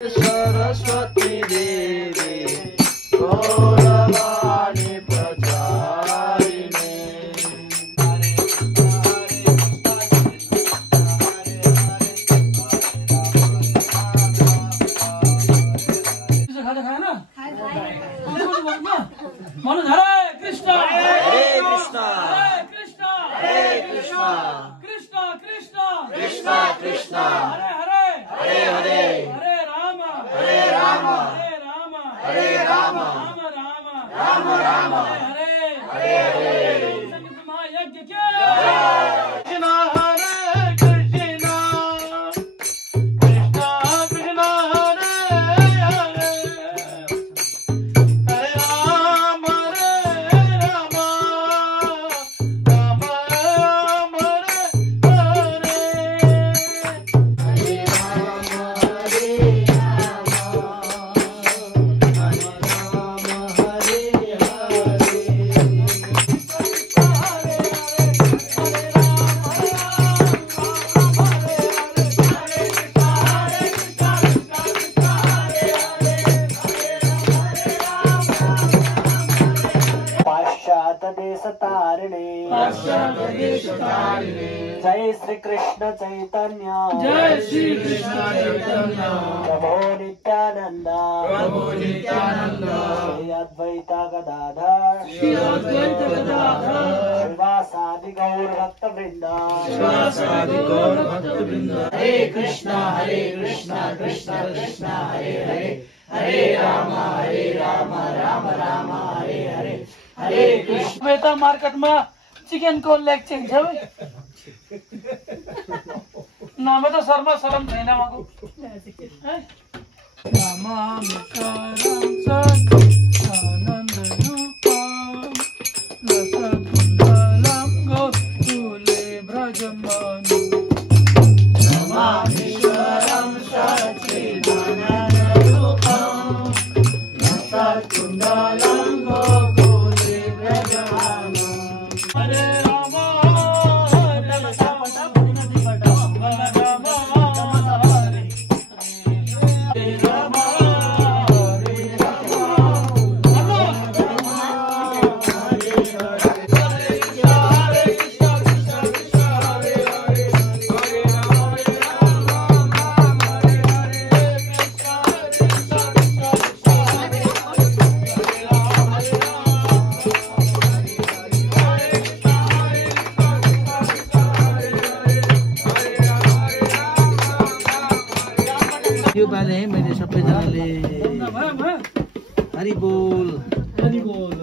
सरस्वती देवी गौरवाणी प्रचारिणे हरे कृष्णा हरे कृष्णा हरे हरे कृष्णा कृष्णा कृष्णा कृष्णा कृष्णा कृष्णा हरे हरे हरे हरे हरे राम हरे राम हरे राम हरे राम राम राम राम राम हरे हरे हरे संगीत महायज्ञ के कृष्णा हरे कृष्णा कृष्णा कृष्णा हरे हरे हरे राम राम राम हरे हरे पाश्चात देश तारिणे जय श्री कृष्ण चैतन्य जय श्री कृष्ण चैतन्य प्रभो नित्यानंद श्री अद्वैत गदाधर श्री अद्वैत गदाधर श्रीवासादि गौर भक्त वृंद श्रीवासादि गौर भक्त वृंद हरे कृष्णा कृष्णा कृष्णा हरे हरे हरे राम राम राम हरे हरे हरे कृष्ण बेटा मार्केट में चिकन को लेग चेक छ नाम तो शर्मा शरम छैन मको नमामि आनन्द रूपम रसकुण्डलं गोकुले व्रजमानो नमामीश्वरं सच्चिदानन्दरूपं रसकुण्डलं गोकुले व्रजमानं हरे राम यो बारे मैले सबैजनाले हरि बोल हरि बोल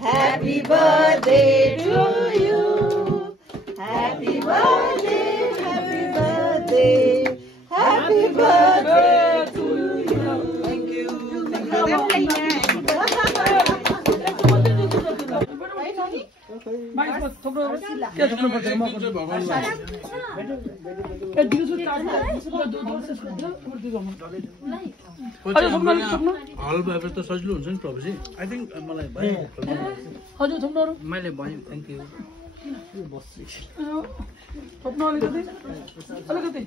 Happy birthday to you. Happy birthday, happy birthday, happy birthday to you. Thank you. क्या थप्नु पर्छ म ए दिउँसो हल भएपछि त सजिलो हुन्छ नि प्रभुजी आई थिङ्क मलाई भयो हजुर थप्नुहरु मैले भयो थ्याङ्क यू थप्नु अलिकति अलिकति